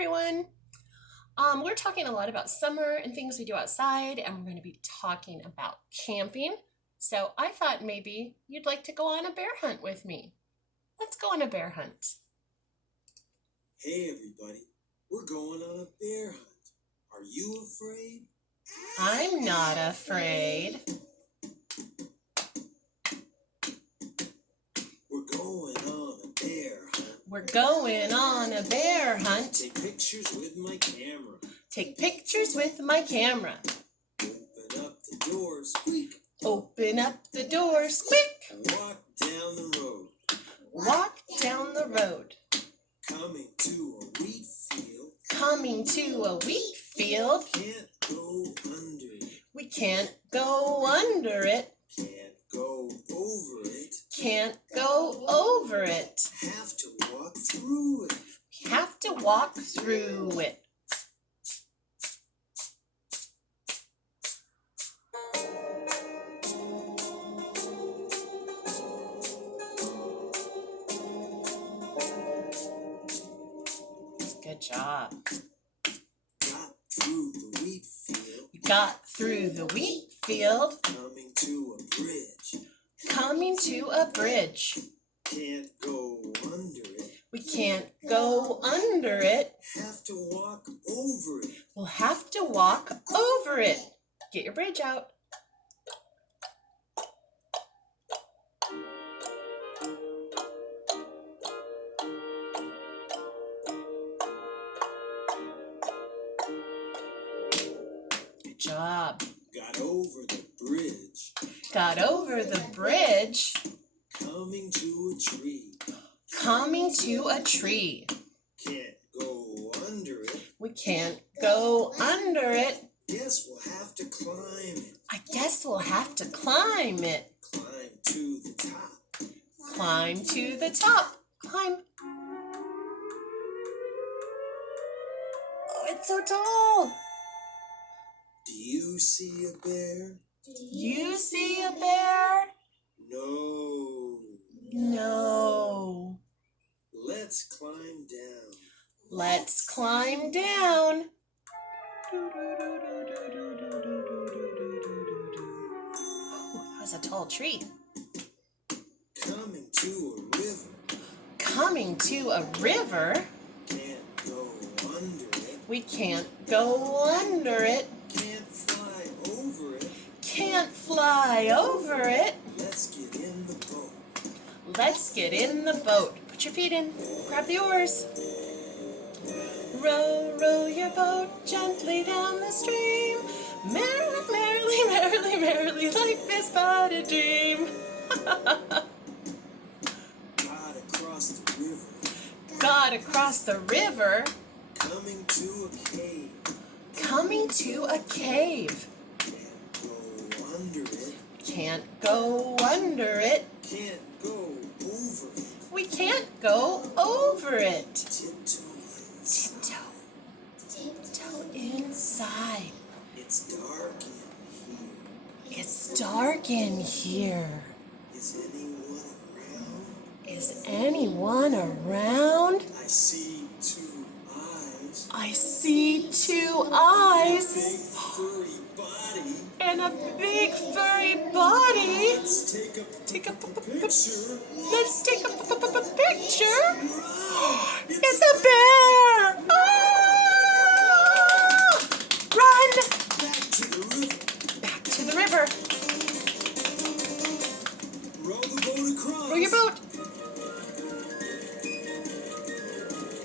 everyone. We're talking a lot about summer and things we do outside, and we're going to be talking about camping. So I thought maybe you'd like to go on a bear hunt with me. Let's go on a bear hunt. Hey everybody, we're going on a bear hunt. Are you afraid? I'm not afraid. We're going on a bear hunt. We're going on a bear hunt. Take pictures with my camera. Take pictures with my camera. Open up the door, squeak. Open up the door, squeak. Walk down the road. Walk down the road. Coming to a wheat field. Coming to a wheat field. Can't go under it. We can't go under it. Can't go over it. Can't go over it. Have to walk through it. We have to walk through it. Good job. Got through the wheat field. We got through the wheat field. Coming to a bridge. Coming to a bridge. Can't go under it. We can't go under it. Have to walk over it. We'll have to walk over it. Get your bridge out. Good job. Got over the bridge. Got over the bridge. Coming to a tree. Coming to a tree. Can't go under it. We can't go under it. Guess we'll have to climb it. I guess we'll have to climb it. Climb to the top. Climb to the top. Climb. Oh, it's so tall. Do you see a bear? You see a bear? No. No. Let's climb down. Let's climb down. Oh, that was a tall tree. Coming to a river. Coming to a river. Can't go under it. We can't go under it. Can't fly over it. Can't fly over it. Let's get in the boat. Let's get in the boat. Put your feet in. Grab the oars. Row, row your boat gently down the stream. Merrily, merrily, merrily, merrily, life is but a dream. Got across the river. Got across the river. Coming to a cave. Coming to a cave. Can't go under it. Can't go under it. Can't go over it. We can't go over it. Tiptoe inside. Tiptoe. Tiptoe inside. It's dark in here. It's dark in here. Is anyone around? Is anyone around? I see two eyes. I see two eyes Big furry body. and a big furry body. Let's take a picture. Let's take a picture. It's It's a bear. Ah! Run back to the river. back to the river. Row the boat across. Row your boat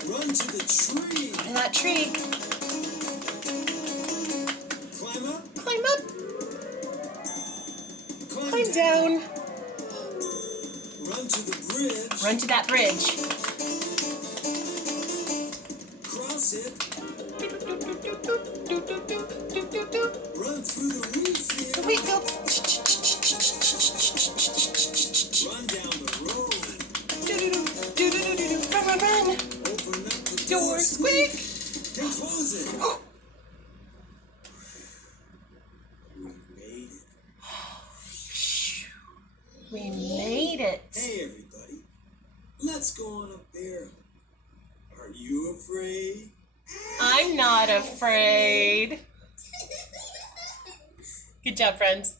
Run to the tree. to that tree. Climb up. Climb up. Climb down. Run to the bridge. Run to that bridge. Cross it. Run through the wheat field. The wheat field. Run down the road. Run, run, run. Open up the Door squeak. and close it. We made it. We made it. Hey everybody, let's go on a bear hunt. Are you afraid? I'm not afraid. Good job, friends.